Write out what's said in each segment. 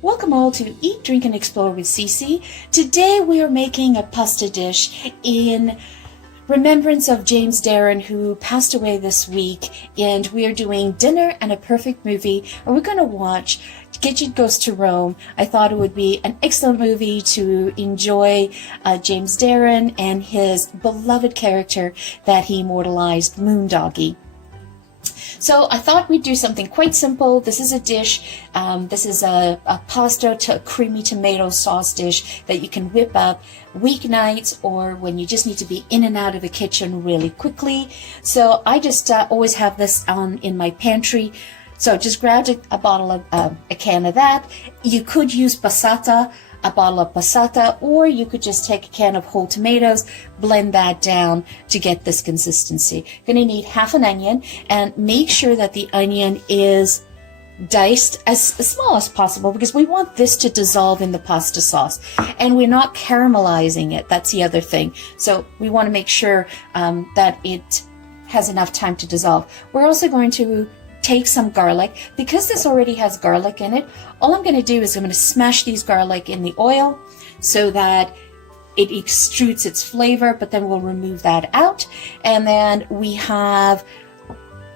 Welcome all to Eat, Drink and Explore with Cece. Today we are making a pasta dish in remembrance of James Darren, who passed away this week, and we are doing dinner and a perfect movie, and we're going to watch Kitchen Goes to Rome. I thought it would be an excellent movie to enjoy James Darren and his beloved character that he immortalized, Moondoggie. So I thought we'd do something quite simple. This is a dish. This is a creamy tomato sauce dish that you can whip up weeknights or when you just need to be in and out of the kitchen really quickly. So I just always have this in my pantry. So just grab a bottle of a can of that. You could use passata, a bottle of passata, or you could just take a can of whole tomatoes, blend that down to get this consistency. You're going to need half an onion, and make sure that the onion is diced as small as possible because we want this to dissolve in the pasta sauce, and we're not caramelizing it. That's the other thing. So we want to make sure that it has enough time to dissolve. We're also going to take some garlic. Because this already has garlic in it, all I'm going to do is I'm going to smash these garlic in the oil so that it extrudes its flavor, but then we'll remove that out. And then we have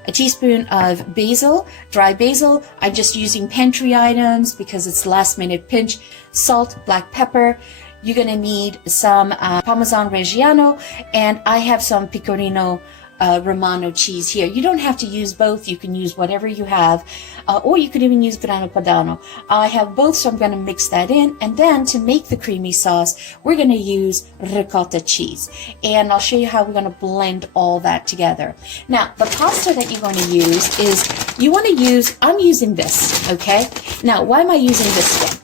a teaspoon of basil, dry basil. I'm just using pantry items because it's last minute pinch. Salt, black pepper. You're going to need some Parmesan Reggiano, and I have some Pecorino Romano cheese here. You don't have to use both. You can use whatever you have, or you could even use grana padano. I have both, so I'm going to mix that in. And then to make the creamy sauce, we're going to use ricotta cheese. And I'll show you how we're going to blend all that together. Now, the pasta that you're going to use is, I'm using this, okay? Now, why am I using this one?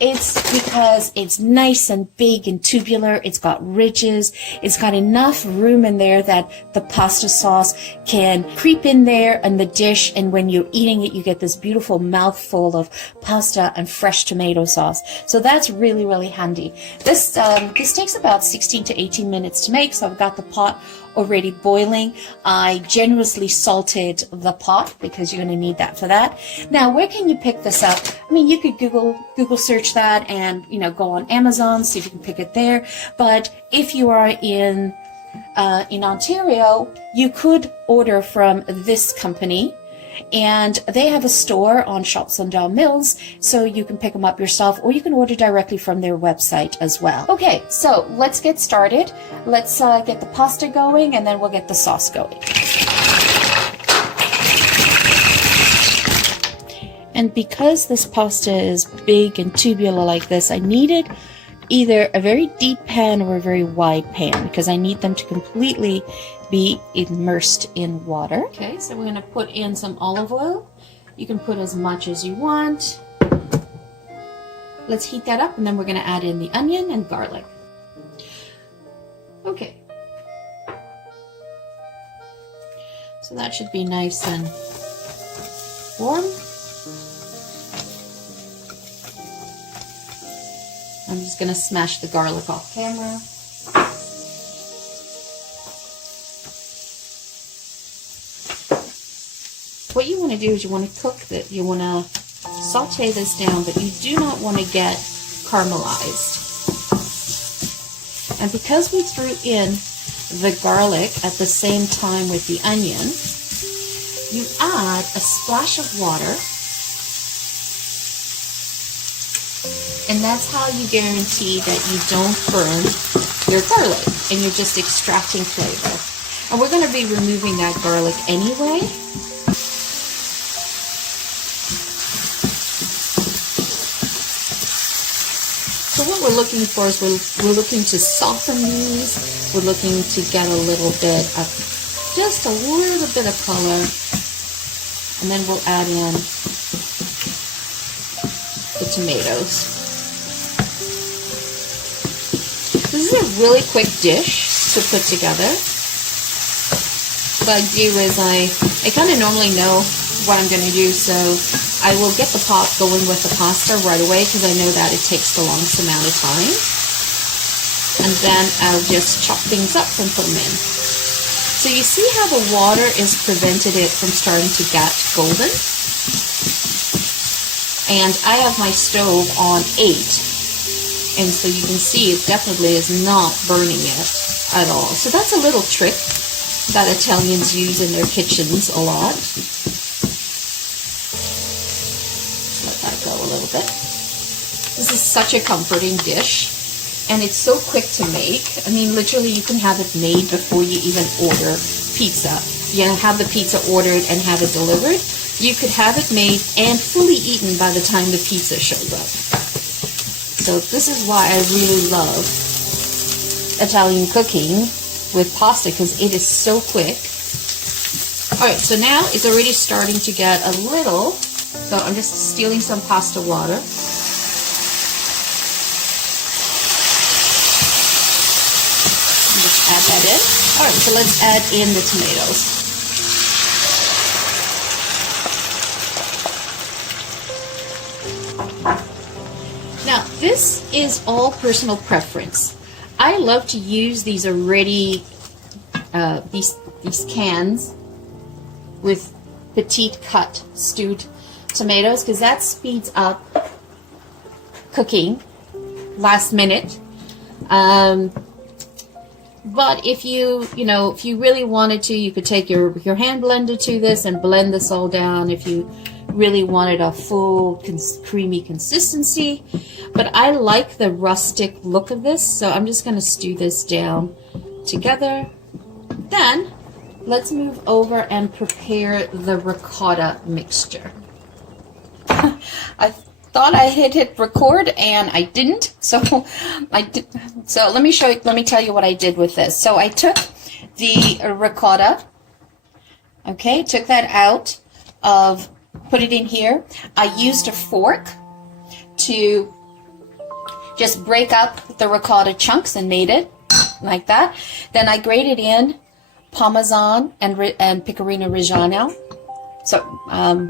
It's because it's nice and big and tubular. It's got ridges. It's got enough room in there that the pasta sauce can creep in there in the dish. And when you're eating it, you get this beautiful mouthful of pasta and fresh tomato sauce. So that's really, really handy. This takes about 16 to 18 minutes to make. So I've got the pot already boiling. I generously salted the pot because you're going to need that for that. Now, where can you pick this up? I mean, you could Google search that and, go on Amazon, see if you can pick it there. But if you are in Ontario, you could order from this company, and they have a store on Shops on Don Mills, so you can pick them up yourself, or you can order directly from their website as well. Okay, so let's get started. Let's get the pasta going, and then we'll get the sauce going. And because this pasta is big and tubular like this, I needed either a very deep pan or a very wide pan because I need them to completely be immersed in water. Okay, so we're going to put in some olive oil. You can put as much as you want. Let's heat that up, and then we're going to add in the onion and garlic. Okay. So that should be nice and warm. I'm just going to smash the garlic off camera. What you want to do is you want to cook that. You want to saute this down, but you do not want to get caramelized. And because we threw in the garlic at the same time with the onion, you add a splash of water. And that's how you guarantee that you don't burn your garlic and you're just extracting flavor. And we're going to be removing that garlic anyway. So what we're looking for is we're looking to soften these. We're looking to get a little bit of, just a little bit of color. And then we'll add in the tomatoes. This is a really quick dish to put together. What I do is I kind of normally know what I'm going to do, so I will get the pot going with the pasta right away because I know that it takes the longest amount of time. And then I'll just chop things up and put them in. So you see how the water is prevented it from starting to get golden? And I have my stove on 8, and so you can see it definitely is not burning it at all. So that's a little trick that Italians use in their kitchens a lot. Let that go a little bit. This is such a comforting dish, and it's so quick to make. I mean, literally you can have it made before you even order pizza. You have the pizza ordered and have it delivered. You could have it made and fully eaten by the time the pizza shows up. So this is why I really love Italian cooking with pasta, because it is so quick. Alright, so now it's already starting to get a little, so I'm just stealing some pasta water. Just add that in. Alright, so let's add in the tomatoes. Now, this is all personal preference. I love to use these already, these cans with petite cut stewed tomatoes, because that speeds up cooking last minute. But if if you really wanted to, you could take your hand blender to this and blend this all down if you really wanted a full creamy consistency. But I like the rustic look of this, so I'm just going to stew this down together. Then let's move over and prepare the ricotta mixture. I thought I had hit record and I didn't, so let me show you, let me tell you what I did with this. So I took the ricotta, okay, took that out of, put it in here. I used a fork to just break up the ricotta chunks and made it like that. Then I grated in Parmesan and Pecorino Reggiano. So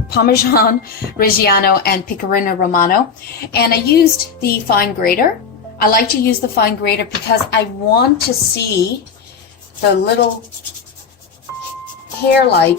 Parmesan, Reggiano, and Pecorino Romano. And I used the fine grater. I like to use the fine grater because I want to see the little hair-like,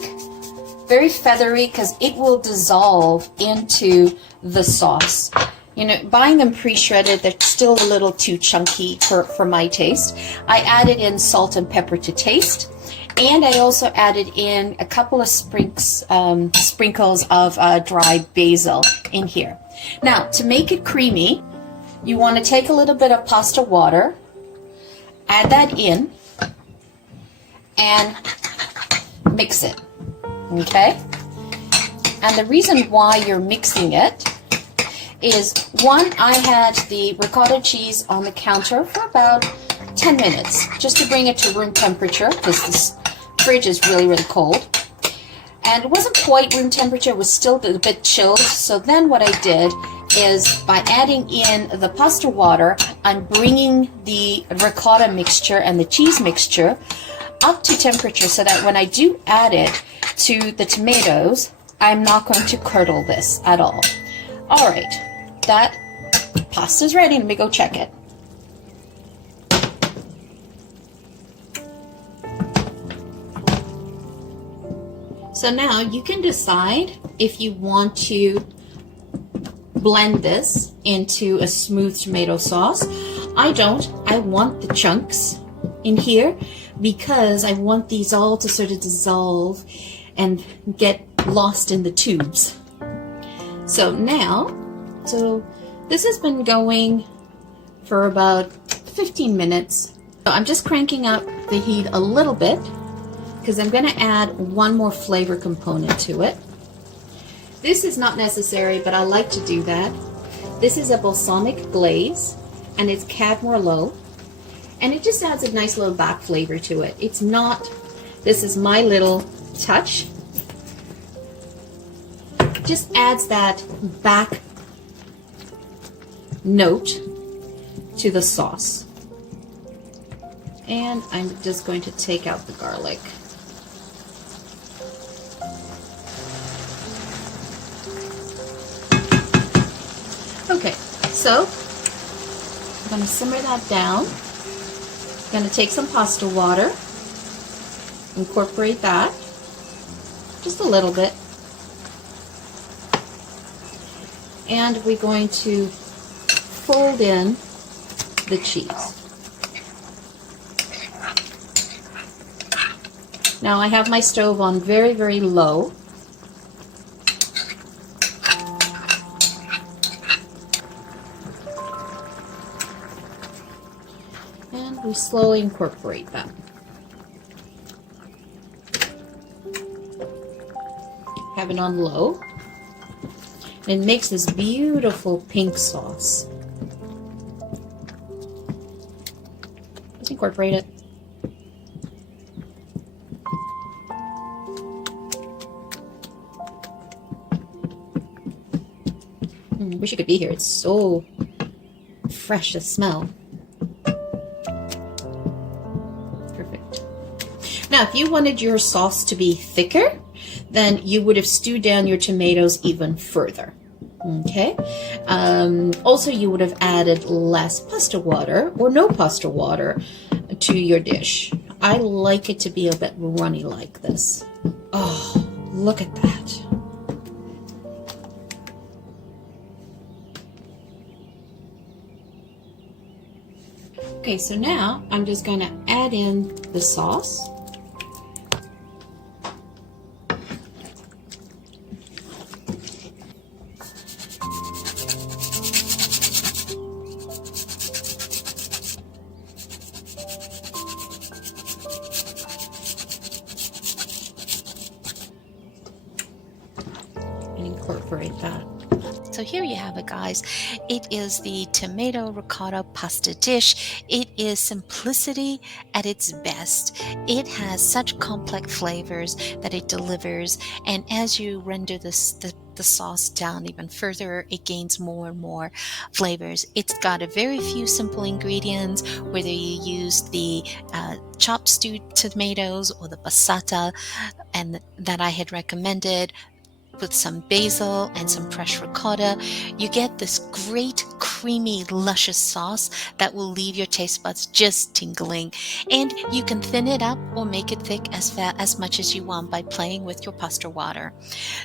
very feathery, because it will dissolve into the sauce. You know, buying them pre-shredded, they're still a little too chunky for my taste. I added in salt and pepper to taste. And I also added in a couple of sprinkles of dry basil in here. Now, to make it creamy, you want to take a little bit of pasta water, add that in, and mix it, okay? And the reason why you're mixing it is, one, I had the ricotta cheese on the counter for about 10 minutes, just to bring it to room temperature, because this fridge is really, really cold. And it wasn't quite room temperature, it was still a bit chilled. So then what I did is, by adding in the pasta water, I'm bringing the ricotta mixture and the cheese mixture up to temperature, so that when I do add it to the tomatoes, I'm not going to curdle this at all. All right, that pasta's ready. Let me go check it. So now you can decide if you want to blend this into a smooth tomato sauce. I don't. I want the chunks in here because I want these all to sort of dissolve and get lost in the tubes. So now, this has been going for about 15 minutes. So I'm just cranking up the heat a little bit, because I'm going to add one more flavor component to it. This is not necessary, but I like to do that. This is a balsamic glaze, and it's Cab Merlot, and it just adds a nice little back flavor to it. It's not, this is my little touch. It just adds that back note to the sauce. And I'm just going to take out the garlic. Okay, so I'm going to simmer that down. I'm going to take some pasta water, incorporate that, just a little bit. And we're going to fold in the cheese. Now I have my stove on very, very low. And we slowly incorporate that. Have it on low. And it makes this beautiful pink sauce. Let's incorporate it. Wish you could be here. It's so fresh to smell. Perfect. Now, if you wanted your sauce to be thicker, then you would have stewed down your tomatoes even further. Okay. Also, you would have added less pasta water or no pasta water to your dish. I like it to be a bit runny like this. Oh, look at that. Okay, so now I'm just going to add in the sauce. And incorporate that. So here you have it, guys. It is the tomato ricotta pasta dish. It is simplicity at its best. It has such complex flavors that it delivers, and as you render the sauce down even further, it gains more and more flavors. It's got a very few simple ingredients, whether you use the chopped stewed tomatoes or the passata and that I had recommended, with some basil and some fresh ricotta, you get this great creamy luscious sauce that will leave your taste buds just tingling. And you can thin it up or make it thick as much as you want by playing with your pasta water.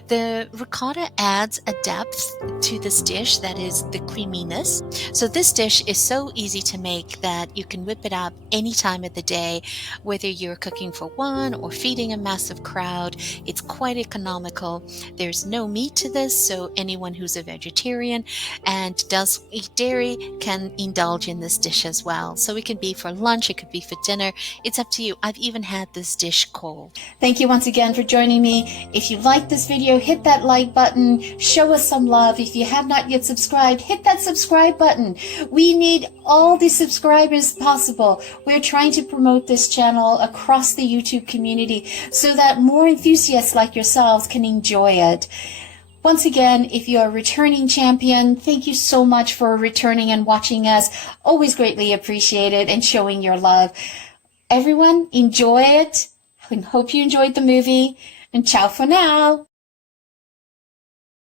The ricotta adds a depth to this dish that is the creaminess. So this dish is so easy to make that you can whip it up any time of the day, whether you're cooking for one or feeding a massive crowd. It's quite economical. There's no meat to this, so anyone who's a vegetarian and does eat dairy can indulge in this dish as well. So it could be for lunch, it could be for dinner. It's up to you. I've even had this dish cold. Thank you once again for joining me. If you liked this video, hit that like button. Show us some love. If you have not yet subscribed, hit that subscribe button. We need all the subscribers possible. We're trying to promote this channel across the YouTube community so that more enthusiasts like yourselves can enjoy it. Once again, if you're a returning champion, thank you so much for returning and watching us. Always greatly appreciated and showing your love. Everyone, enjoy it. I hope you enjoyed the movie. And ciao for now.